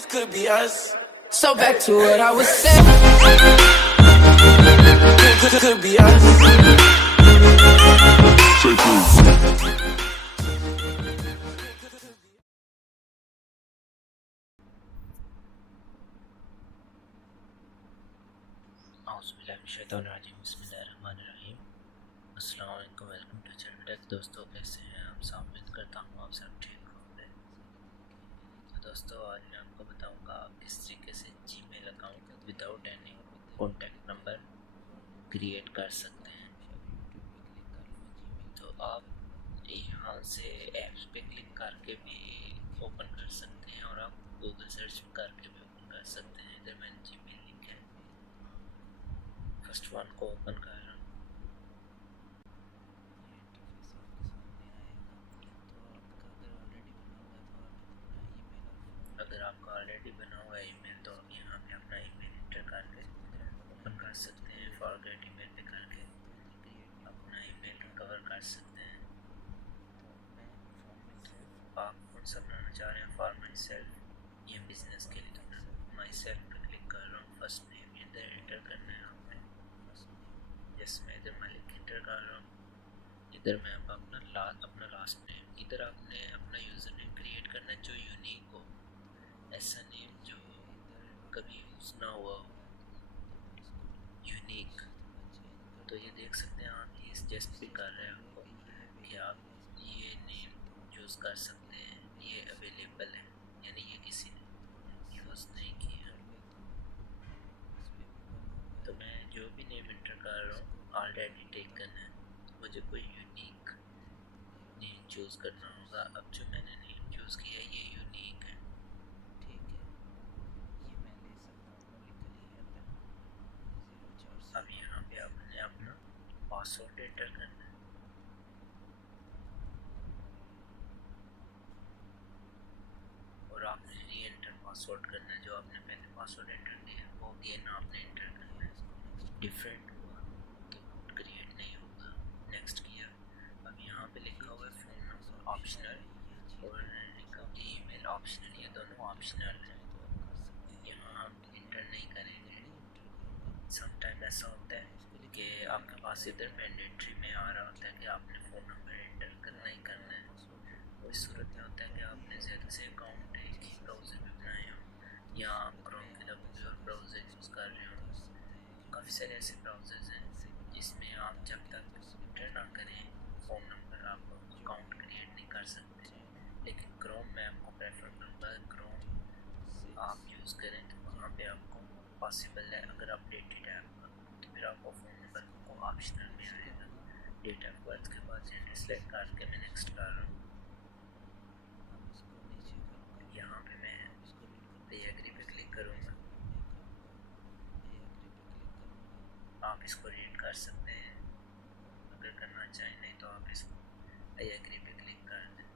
this could be us. So back to what I was saying. Could be us. बिस्मिल्लाहिर्रहमानिर्रहीम। अस्सलाम वालेकुम, welcome to channel take. दोस्तों कैसे हैं आप सब? उम्मीद करता हूँ आप सब ठीक होंगे। तो दोस्तों आज मैं आपको बताऊंगा आप किस तरीके से Gmail account without any contact number create कर सकते हैं। तो आप यहाँ से ऐप्स पे क्लिक करके भी ओपन कर सकते हैं और आप गूगल सर्च करके भी ओपन कर सकते हैं। इधर मैंने जीमेल लिंक है, फर्स्ट वन को ओपन कर रहा हूँ। अगर आपका ऑलरेडी बना हुआ है ईमेल तो आप यहाँ पे अपना ईमेल इंटर करके ओपन कर सकते हैं। फॉरगेट ईमेल पे करके अपना ईमेल रिकवर कर सकते हैं। आप कौन सा बनाना चाह रहे हैं, फॉर माई सेल्फ या बिजनेस के लिए? तो मैं माई सेल्फ पे क्लिक कर रहा हूँ। फर्स्ट नेम इधर इंटर करना है आपने। यस, मैं इधर मालिक इंटर कर रहा हूँ। इधर मैं अब अपना लास्ट नेम, इधर आपने अपना यूज़र नेम क्रिएट करना है जो यूनिक हो, ऐसा नेम जो कभी यूज़ ना हुआ हो, यूनिक। तो ये देख सकते हैं आप, ये सजेस्ट भी कर रहे हैं आपको कि आप ये नेम चूज़ कर सकते हैं, ये अवेलेबल है, यानी ये किसी ने यूज़ नहीं किया। तो मैं जो भी नेम इंटर कर रहा हूँ ऑलरेडी टेकन है, मुझे कोई यूनिक नेम चूज़ करना होगा। अब जो मैंने नेम चूज़ किया है ये यूनिक है, ठीक है। अब यहाँ पे आपने अपना पासवर्ड एंटर करना है। और आपने री एंटर पासवर्ड करना है। जो आपने पहले पासवर्ड एंटर किया वो अगेन आपने एंटर करना है। डिफरेंट हुआ तो क्रिएट नहीं होगा। नेक्स्ट किया। अब यहाँ पे लिखा हुआ है फ़ोन नंबर ऑप्शनल और लिखा हुआ ईमेल ऑप्शनल, ये दोनों ऑप्शनल है, यहाँ हम इंटर नहीं करेंगे। समटाइम ऐसा होता है कि आपके पास इधर मैंडेटरी में आ रहा होता है कि आपने फ़ोन नंबर एंटर करना ही करना है। वो इस सूरत में होता है कि आपने ज़्यादा से अकाउंट एक ही ब्राउज़र में बनाए हो या आप क्रोम के अलावा कोई और ब्राउज़र यूज़ कर रहे हो। काफ़ी सारे ऐसे ब्राउज़र्स हैं जिसमें आप जब तक इंटर ना करें फ़ोन नंबर आप अकाउंट क्रिएट नहीं कर सकते। लेकिन क्रोम में आपको प्रेफर करूँगा क्रोम आप यूज़ करें, तो वहाँ पे आपको पॉसिबल है। अगर अपडेटेड है आपका तो फिर आपको फ़ोन नंबर को ऑप्शनल में आएगा। डेट ऑफ बर्थ के बाद जेंडर सेलेक्ट करके मैं नेक्स्ट कर रहा हूँ। यहाँ पे मैं पे एग्री पे क्लिक करूँगा। आप इसको रीड कर सकते हैं अगर करना चाहें, नहीं तो आप इसको आई एग्री पे क्लिक कर दें।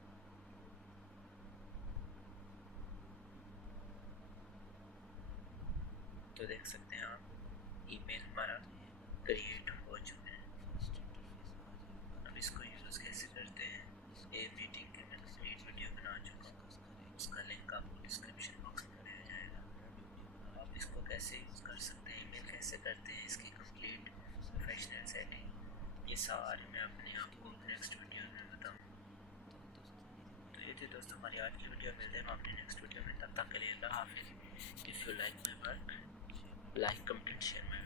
तो देख सकते हैं आप ईमेल हमारा क्रिएट हो चुका है। अब इसको यूज़ कैसे करते हैं, ये मीटिंग की मैं कंप्लीट वीडियो बना चुका हूँ, उसका लिंक आपको डिस्क्रिप्शन बॉक्स में मिल जाएगा। आप इसको कैसे यूज़ कर सकते हैं, ईमेल कैसे करते हैं, इसकी कंप्लीट प्रोफेशनल सेटिंग, ये सारी मैं अपने आपको नेक्स्ट वीडियो में बताऊँ। तो ये थी दोस्तों हमारी आज की वीडियो। मिलते हैं हम अपने नेक्स्ट वीडियो में, तब तक के लिए अल्लाह हाफिज़। If you like my work, like, comment, share my